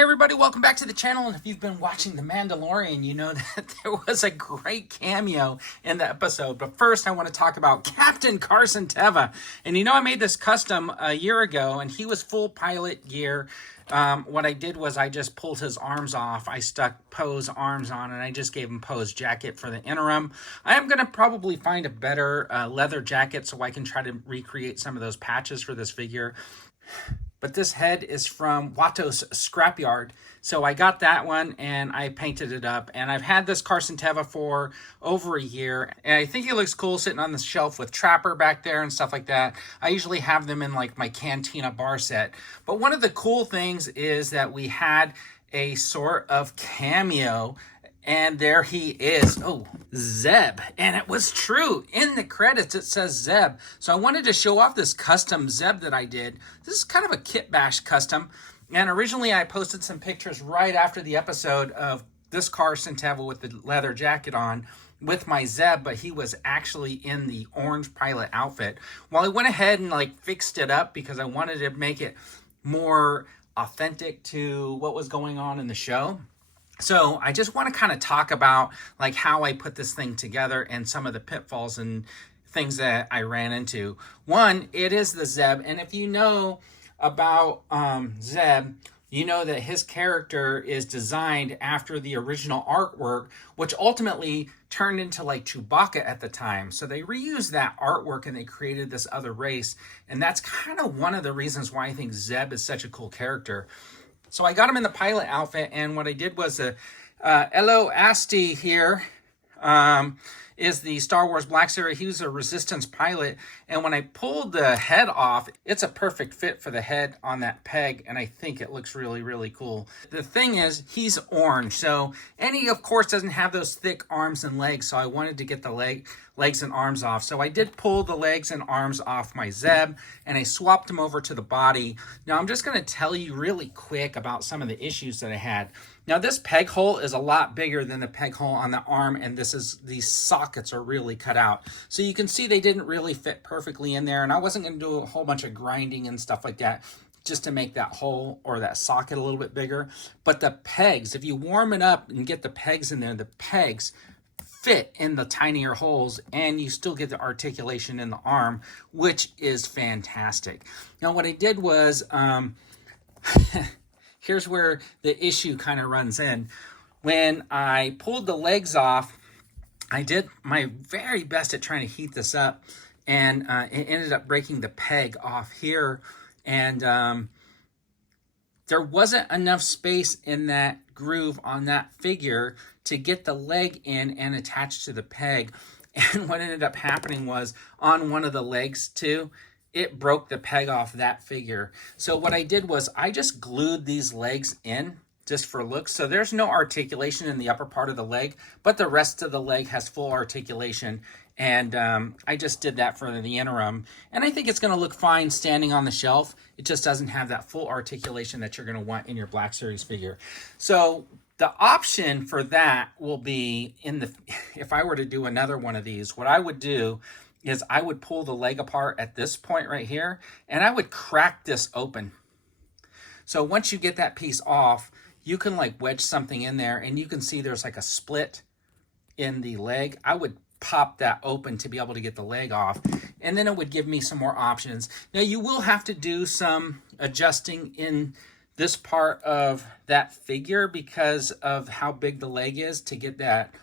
Hey everybody, welcome back to the channel, and if you've been watching The Mandalorian, you know that there was a great cameo in the episode. But first, I want to talk about Captain Carson Teva. And you know, I made this custom a year ago, and he was full pilot gear. What I did was I just pulled his arms off. I stuck Poe's arms on, and I just gave him Poe's jacket for the interim. I am going to probably find a better leather jacket so I can try to recreate some of those patches for this figure. But this head is from Watto's Scrapyard. So I got that one and I painted it up. And I've had this Carson Teva for over a year. And I think he looks cool sitting on the shelf with Trapper back there and stuff like that. I usually have them in like my Cantina bar set. But one of the cool things is that we had a sort of cameo. And there he is. Oh, Zeb. And it was true. In the credits, it says Zeb. So I wanted to show off this custom Zeb that I did. This is kind of a kitbash custom. And originally I posted some pictures right after the episode of this Carson Teva with the leather jacket on with my Zeb, but he was actually in the orange pilot outfit. Well, I went ahead and like fixed it up because I wanted to make it more authentic to what was going on in the show. So I just want to kind of talk about like how I put this thing together and some of the pitfalls and things that I ran into. One, it is the Zeb. And if you know about Zeb, you know that his character is designed after the original artwork, which ultimately turned into like Chewbacca at the time. So they reused that artwork and they created this other race. And that's kind of one of the reasons why I think Zeb is such a cool character. So I got him in the pilot outfit, and what I did was Elo Asti here is the Star Wars Black Series. He was a Resistance pilot, and when I pulled the head off, it's a perfect fit for the head on that peg, and I think it looks really, really cool. The thing is, he's orange, and he, of course, doesn't have those thick arms and legs, so I wanted to get the legs and arms off. So I did pull the legs and arms off my Zeb, and I swapped them over to the body. Now, I'm just going to tell you really quick about some of the issues that I had. Now, this peg hole is a lot bigger than the peg hole on the arm, and these sockets are really cut out. So you can see they didn't really fit perfectly in there, and I wasn't going to do a whole bunch of grinding and stuff like that just to make that hole or that socket a little bit bigger. But the pegs, if you warm it up and get the pegs in there, the pegs fit in the tinier holes, and you still get the articulation in the arm, which is fantastic. Now, what I did was... here's where the issue kind of runs in. When I pulled the legs off, I did my very best at trying to heat this up, and it ended up breaking the peg off here, and there wasn't enough space in that groove on that figure to get the leg in and attach to the peg. And what ended up happening was on one of the legs too, it broke the peg off that figure. So what I did was I just glued these legs in just for looks. So there's no articulation in the upper part of the leg, but the rest of the leg has full articulation. And I just did that for the interim. And I think it's going to look fine standing on the shelf. It just doesn't have that full articulation that you're going to want in your Black Series figure. So the option for that will be if I were to do another one of these, what I would do is I would pull the leg apart at this point right here, and I would crack this open. So once you get that piece off, you can like wedge something in there, and you can see there's like a split in the leg. I would pop that open to be able to get the leg off, and then it would give me some more options. Now you will have to do some adjusting in this part of that figure because of how big the leg is to get that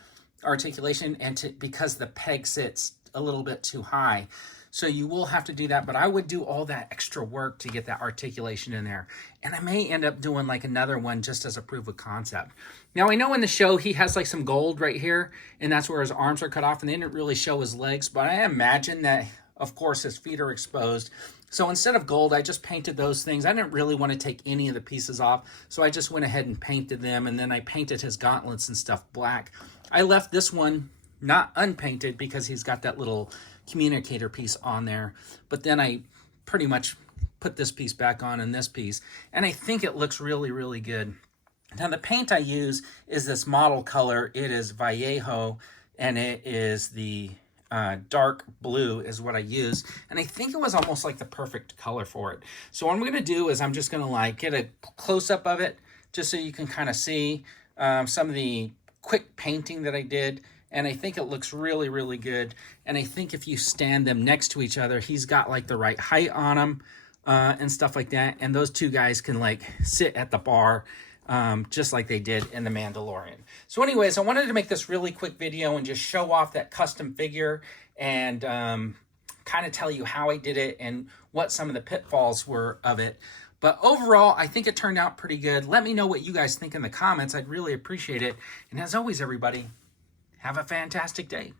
articulation, and because the peg sits a little bit too high. So you will have to do that, but I would do all that extra work to get that articulation in there. And I may end up doing like another one just as a proof of concept. Now I know in the show he has like some gold right here, and that's where his arms are cut off, and they didn't really show his legs, but I imagine that of course his feet are exposed. So instead of gold, I just painted those things. I didn't really want to take any of the pieces off, so I just went ahead and painted them, and then I painted his gauntlets and stuff black. I left this one not unpainted because he's got that little communicator piece on there, but then I pretty much put this piece back on and this piece, and I think it looks really, really good. Now the paint I use is this model color. It is Vallejo, and it is the dark blue is what I use, and I think it was almost like the perfect color for it. So what I'm going to do is I'm just going to like get a close-up of it, just so you can kind of see some of the quick painting that I did. And I think it looks really, really good. And I think if you stand them next to each other, he's got like the right height on them and stuff like that. And those two guys can like sit at the bar just like they did in The Mandalorian. So anyways, I wanted to make this really quick video and just show off that custom figure and kind of tell you how I did it and what some of the pitfalls were of it. But overall, I think it turned out pretty good. Let me know what you guys think in the comments. I'd really appreciate it. And as always, everybody, have a fantastic day.